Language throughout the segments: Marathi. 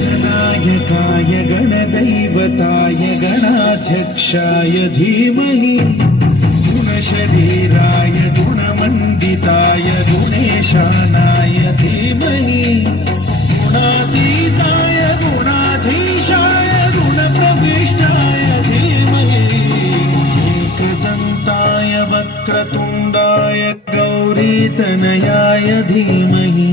गणनायकाय गणदैवताय गणाध्यक्षाय धीमहि गुणशरीराय गुणमण्डिताय गुणेशानाय धीमहि गुणातीताय गुणाधीशाय गुणप्रविष्टाय धीमहि एकदन्ताय वक्रतुण्डाय गौरीतनयाय धीमहि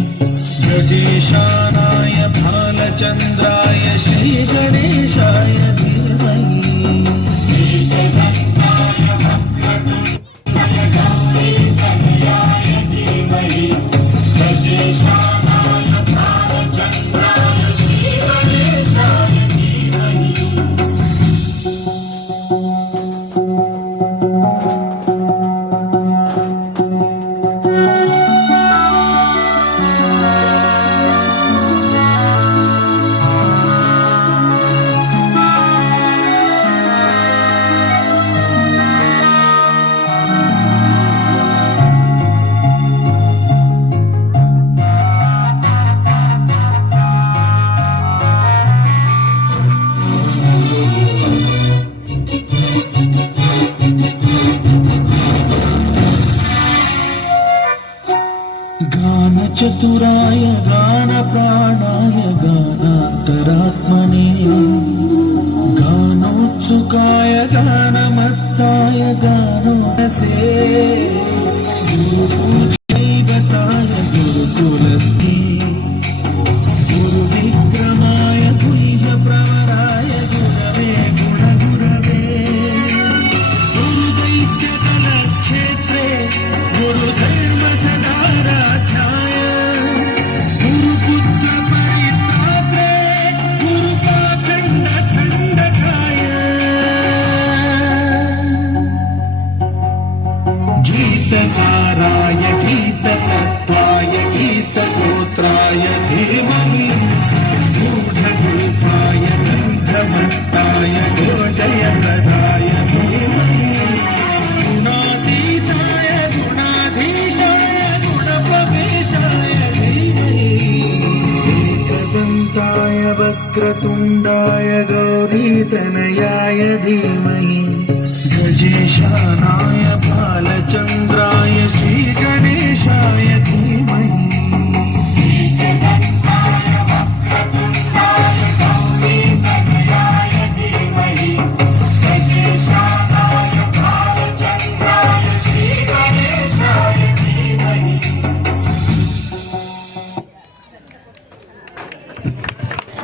गजेशानाय भालचन्द्राय श्रीगणेशाय धीमहि गानचतुराय गानप्राणाय गानान्तरात्मने गानोत्सुकाय गानमत्ताय गानोरसे गुरुपूजैवताय गुरुकुलस्थे गुरुविक्रमाय गुह्यप्रवराय गुरवे गुणगुरवे गुरुदैत्यकलक्षेत्रे गुरुधर्मसदाराध्याय गुरुपुत्रपरित्रात्रे गुरुपाखण्डखण्डकाय गीतसाराय गीततत्त्वाय गीतगोत्राय धीमहि गूढगुल्फाय गन्धमत्ताय गोजयप्रदाय धीमहि गुणातीताय गुणाधीशाय गुणप्रविष्टाय धीमहि एकदन्ताय वक्रतुण्डाय गौरीतनयाय धीमहि गजेशानाय